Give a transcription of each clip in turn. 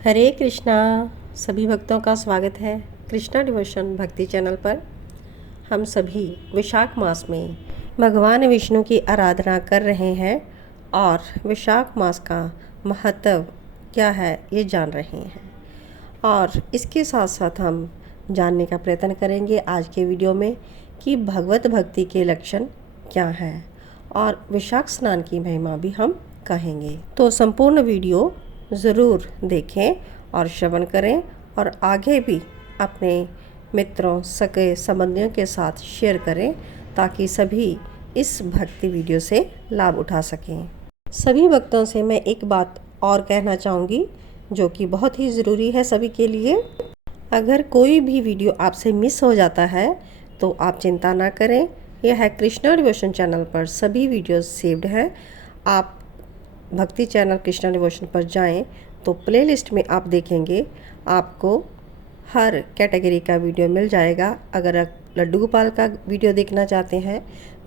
हरे कृष्णा। सभी भक्तों का स्वागत है कृष्णा डिवोशन भक्ति चैनल पर। हम सभी विशाख मास में भगवान विष्णु की आराधना कर रहे हैं और विशाख मास का महत्व क्या है ये जान रहे हैं, और इसके साथ साथ हम जानने का प्रयत्न करेंगे आज के वीडियो में कि भगवत भक्ति के लक्षण क्या हैं और विशाख स्नान की महिमा भी हम कहेंगे। तो संपूर्ण वीडियो ज़रूर देखें और श्रवण करें और आगे भी अपने मित्रों सगे संबंधियों के साथ शेयर करें ताकि सभी इस भक्ति वीडियो से लाभ उठा सकें। सभी भक्तों से मैं एक बात और कहना चाहूँगी जो कि बहुत ही ज़रूरी है सभी के लिए। अगर कोई भी वीडियो आपसे मिस हो जाता है तो आप चिंता ना करें, यह है कृष्णा डिवोशन चैनल पर सभी वीडियोस सेव्ड हैं। आप भक्ति चैनल कृष्णा डिवोशन पर जाएं तो प्लेलिस्ट में आप देखेंगे आपको हर कैटेगरी का वीडियो मिल जाएगा। अगर आप लड्डू गोपाल का वीडियो देखना चाहते हैं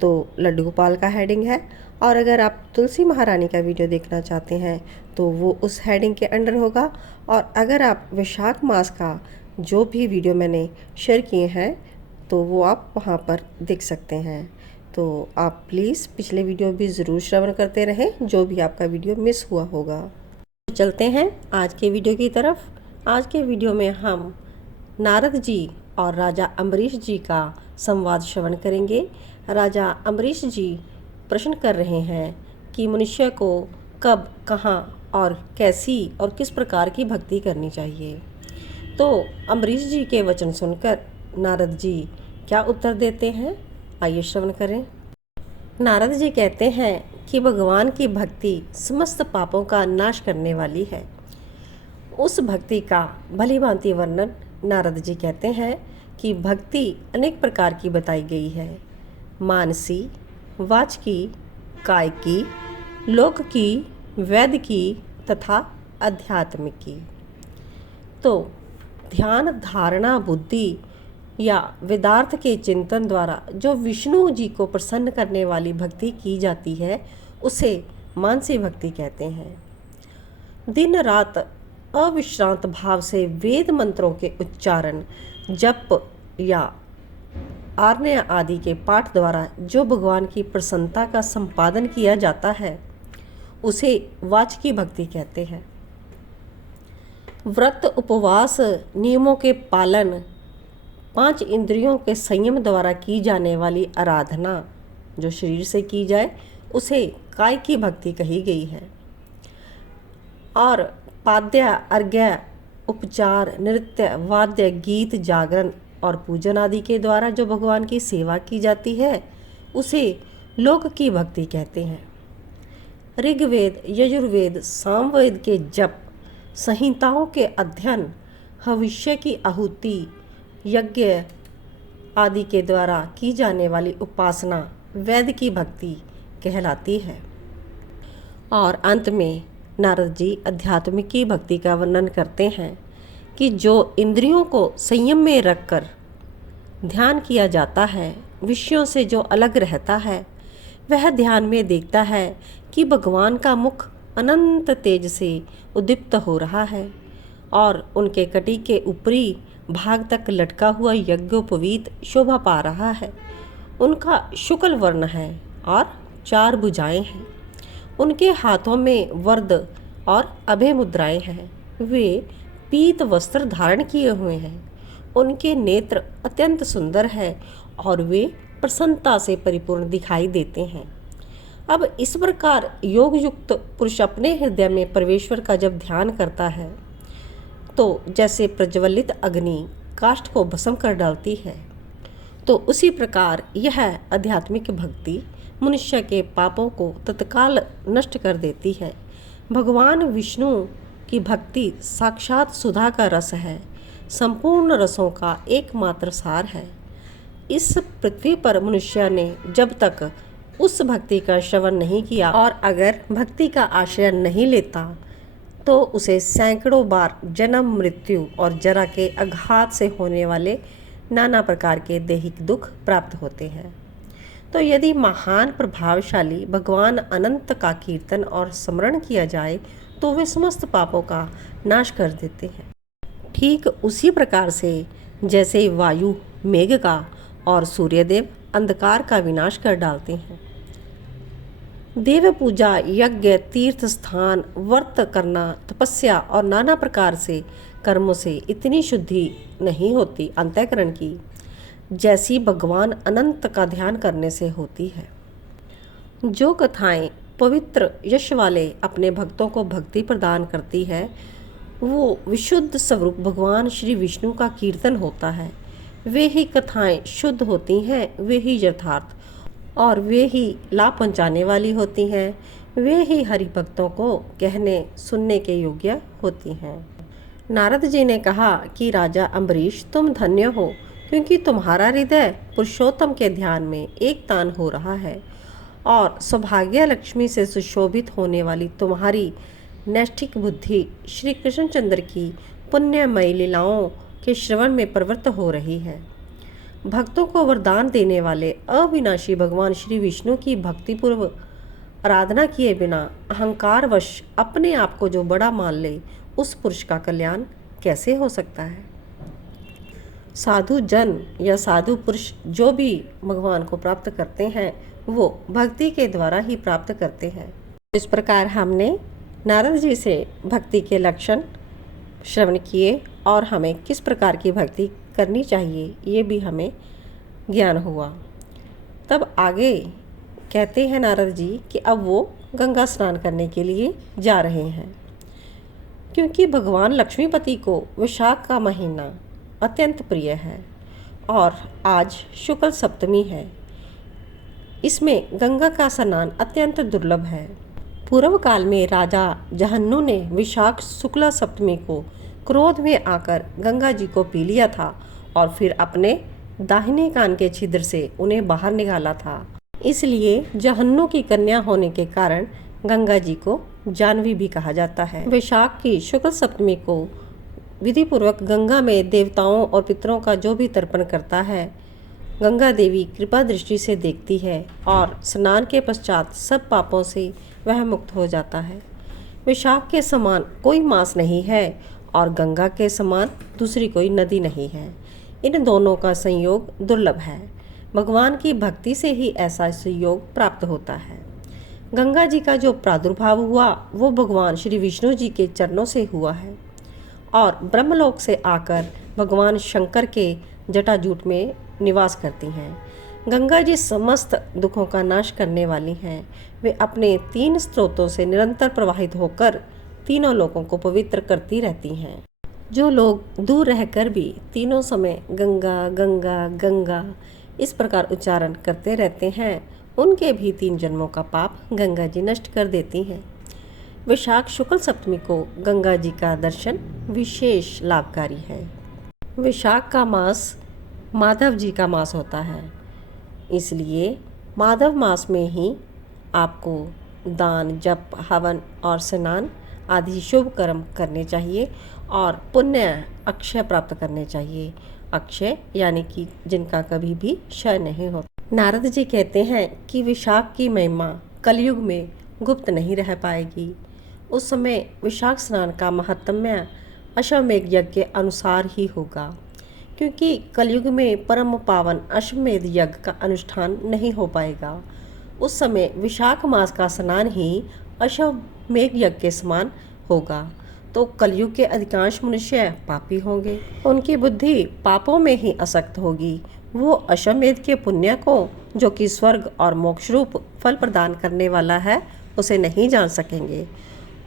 तो लड्डू गोपाल का हेडिंग है, और अगर आप तुलसी महारानी का वीडियो देखना चाहते हैं तो वो उस हेडिंग के अंडर होगा। और अगर आप विशाख मास का जो भी वीडियो मैंने शेयर किए हैं तो वो आप वहाँ पर देख सकते हैं। तो आप प्लीज़ पिछले वीडियो भी ज़रूर श्रवण करते रहें जो भी आपका वीडियो मिस हुआ होगा। चलते हैं आज के वीडियो की तरफ। आज के वीडियो में हम नारद जी और राजा अम्बरीश जी का संवाद श्रवण करेंगे। राजा अम्बरीश जी प्रश्न कर रहे हैं कि मनुष्य को कब, कहाँ और कैसी और किस प्रकार की भक्ति करनी चाहिए। तो अम्बरीश जी के वचन सुनकर नारद जी क्या उत्तर देते हैं, आइए श्रवण करें। नारद जी कहते हैं कि भगवान की भक्ति समस्त पापों का नाश करने वाली है। उस भक्ति का भली भांति वर्णन नारद जी कहते हैं कि भक्ति अनेक प्रकार की बताई गई है, मानसी, वाचकी, कायकी, लोक की, वेद की तथा आध्यात्मिक की। तो ध्यान, धारणा, बुद्धि या वेदार्थ के चिंतन द्वारा जो विष्णु जी को प्रसन्न करने वाली भक्ति की जाती है उसे मानसी भक्ति कहते हैं। दिन रात अविश्रांत भाव से वेद मंत्रों के उच्चारण, जप या आरण्य आदि के पाठ द्वारा जो भगवान की प्रसन्नता का संपादन किया जाता है उसे वाचकी भक्ति कहते हैं। व्रत, उपवास, नियमों के पालन, 5 इंद्रियों के संयम द्वारा की जाने वाली आराधना जो शरीर से की जाए उसे काय की भक्ति कही गई है। और पाद्य, अर्घ्य, उपचार, नृत्य, वाद्य, गीत, जागरण और पूजन आदि के द्वारा जो भगवान की सेवा की जाती है उसे लोक की भक्ति कहते हैं। ऋग्वेद, यजुर्वेद, सामवेद के जप, संहिताओं के अध्ययन, भविष्य की आहुति, यज्ञ आदि के द्वारा की जाने वाली उपासना वेद की भक्ति कहलाती है। और अंत में नारद जी आध्यात्मिक की भक्ति का वर्णन करते हैं कि जो इंद्रियों को संयम में रखकर ध्यान किया जाता है, विषयों से जो अलग रहता है, वह ध्यान में देखता है कि भगवान का मुख अनंत तेज से उद्दीप्त हो रहा है और उनके कटी के ऊपरी भाग तक लटका हुआ यज्ञोपवीत शोभा पा रहा है। उनका शुक्ल वर्ण है और 4 भुजाएं हैं। उनके हाथों में वरद और अभय मुद्राएं हैं। वे पीत वस्त्र धारण किए हुए हैं। उनके नेत्र अत्यंत सुंदर है और वे प्रसन्नता से परिपूर्ण दिखाई देते हैं। अब इस प्रकार योग युक्त पुरुष अपने हृदय में परमेश्वर का जब ध्यान करता है तो जैसे प्रज्वलित अग्नि काष्ठ को भस्म कर डालती है, तो उसी प्रकार यह आध्यात्मिक भक्ति मनुष्य के पापों को तत्काल नष्ट कर देती है। भगवान विष्णु की भक्ति साक्षात सुधा का रस है, संपूर्ण रसों का एकमात्र सार है। इस पृथ्वी पर मनुष्य ने जब तक उस भक्ति का श्रवण नहीं किया और अगर भक्ति का आश्रय नहीं लेता तो उसे सैकड़ों बार जन्म, मृत्यु और जरा के आघात से होने वाले नाना प्रकार के दैहिक दुख प्राप्त होते हैं। तो यदि महान प्रभावशाली भगवान अनंत का कीर्तन और स्मरण किया जाए तो वे समस्त पापों का नाश कर देते हैं। ठीक उसी प्रकार से जैसे वायु मेघ का और सूर्यदेव अंधकार का विनाश कर डालते हैं। देव पूजा, यज्ञ, तीर्थ स्थान, व्रत करना, तपस्या और नाना प्रकार से कर्मों से इतनी शुद्धि नहीं होती अंतःकरण की जैसी भगवान अनंत का ध्यान करने से होती है। जो कथाएं पवित्र यश वाले अपने भक्तों को भक्ति प्रदान करती है, वो विशुद्ध स्वरूप भगवान श्री विष्णु का कीर्तन होता है। वे ही कथाएं शुद्ध होती हैं, वे ही यथार्थ और वे ही लाभ पहुँचाने वाली होती हैं। वे ही हरि भक्तों को कहने सुनने के योग्य होती हैं। नारद जी ने कहा कि राजा अम्बरीश, तुम धन्य हो, क्योंकि तुम्हारा हृदय पुरुषोत्तम के ध्यान में एक तान हो रहा है और सौभाग्य लक्ष्मी से सुशोभित होने वाली तुम्हारी नैष्ठिक बुद्धि श्री कृष्णचंद्र की पुण्यमयी लीलाओं के श्रवण में प्रवृत्त हो रही है। भक्तों को वरदान देने वाले अविनाशी भगवान श्री विष्णु की भक्तिपूर्व आराधना किए बिना अहंकारवश अपने आप को जो बड़ा मान ले, उस पुरुष का कल्याण कैसे हो सकता है। साधु जन या साधु पुरुष जो भी भगवान को प्राप्त करते हैं, वो भक्ति के द्वारा ही प्राप्त करते हैं। इस प्रकार हमने नारद जी से भक्ति के लक्षण श्रवण किए और हमें किस प्रकार की भक्ति करनी चाहिए, ये भी हमें ज्ञान हुआ। तब आगे कहते हैं नारद जी कि अब वो गंगा स्नान करने के लिए जा रहे हैं, क्योंकि भगवान लक्ष्मीपति को वैशाख का महीना अत्यंत प्रिय है और आज शुक्ल सप्तमी है। इसमें गंगा का स्नान अत्यंत दुर्लभ है। पूर्व काल में राजा जहन्नु ने विशाख शुक्ला सप्तमी को क्रोध में आकर गंगा जी को पी लिया था और फिर अपने दाहिने कान के छिद्र से उन्हें बाहर निकाला था। इसलिए जहन्नु की कन्या होने के कारण गंगा जी को जानवी भी कहा जाता है। वैशाख की शुक्ल सप्तमी को विधि पूर्वक गंगा में देवताओं और पितरों का जो भी तर्पण करता है, गंगा देवी कृपा दृष्टि से देखती है और स्नान के पश्चात सब पापों से वह मुक्त हो जाता है। वैशाख के समान कोई मास नहीं है और गंगा के समान दूसरी कोई नदी नहीं है। इन दोनों का संयोग दुर्लभ है। भगवान की भक्ति से ही ऐसा संयोग प्राप्त होता है। गंगा जी का जो प्रादुर्भाव हुआ वो भगवान श्री विष्णु जी के चरणों से हुआ है और ब्रह्मलोक से आकर भगवान शंकर के जटाजूट में निवास करती हैं। गंगा जी समस्त दुखों का नाश करने वाली हैं। वे अपने 3 स्रोतों से निरंतर प्रवाहित होकर तीनों लोगों को पवित्र करती रहती हैं। जो लोग दूर रहकर भी तीनों समय गंगा गंगा गंगा इस प्रकार उच्चारण करते रहते हैं, उनके भी 3 जन्मों का पाप गंगा जी नष्ट कर देती हैं। वैशाख शुक्ल सप्तमी को गंगा जी का दर्शन विशेष लाभकारी है। वैशाख का मास माधव जी का मास होता है, इसलिए माधव मास में ही आपको दान, जप, हवन और स्नान आदि शुभ कर्म करने चाहिए और पुण्य अक्षय प्राप्त करने चाहिए। अक्षय यानी कि जिनका कभी भी क्षय नहीं होता। नारद जी कहते हैं कि वैशाख की महिमा कलयुग में गुप्त नहीं रह पाएगी। उस समय वैशाख स्नान का महत्म्य अश्वमेध यज्ञ के अनुसार ही होगा, क्योंकि कलयुग में परम पावन अश्वमेध यज्ञ का अनुष्ठान नहीं हो पाएगा। उस समय विशाख मास का स्नान ही अश्वमेध यज्ञ के समान होगा। तो कलयुग के अधिकांश मनुष्य पापी होंगे, उनकी बुद्धि पापों में ही आसक्त होगी। वो अश्वमेध के पुण्य को, जो कि स्वर्ग और मोक्ष रूप फल प्रदान करने वाला है, उसे नहीं जान सकेंगे।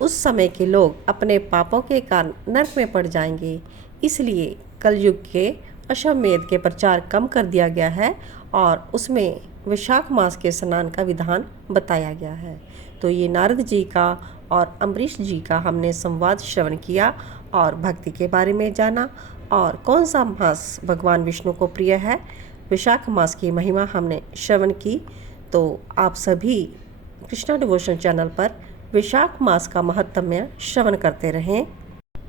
उस समय के लोग अपने पापों के कारण नरक में पड़ जाएंगे। इसलिए कलयुग के अश्वमेध के प्रचार कम कर दिया गया है और उसमें वैशाख मास के स्नान का विधान बताया गया है। तो ये नारद जी का और अम्बरीश जी का हमने संवाद श्रवण किया और भक्ति के बारे में जाना और कौन सा मास भगवान विष्णु को प्रिय है, वैशाख मास की महिमा हमने श्रवण की। तो आप सभी कृष्णा डिवोशन चैनल पर वैशाख मास का महत्म्य श्रवण करते रहें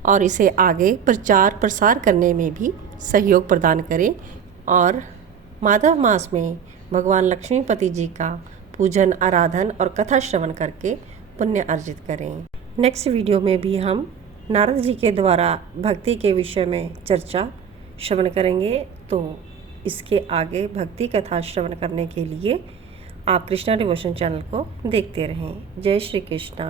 और इसे आगे प्रचार प्रसार करने में भी सहयोग प्रदान करें और माधव मास में भगवान लक्ष्मीपति जी का पूजन, आराधन और कथा श्रवण करके पुण्य अर्जित करें। नेक्स्ट वीडियो में भी हम नारद जी के द्वारा भक्ति के विषय में चर्चा श्रवण करेंगे। तो इसके आगे भक्ति कथा श्रवण करने के लिए आप कृष्णा डिवोशन चैनल को देखते रहें। जय श्री कृष्णा।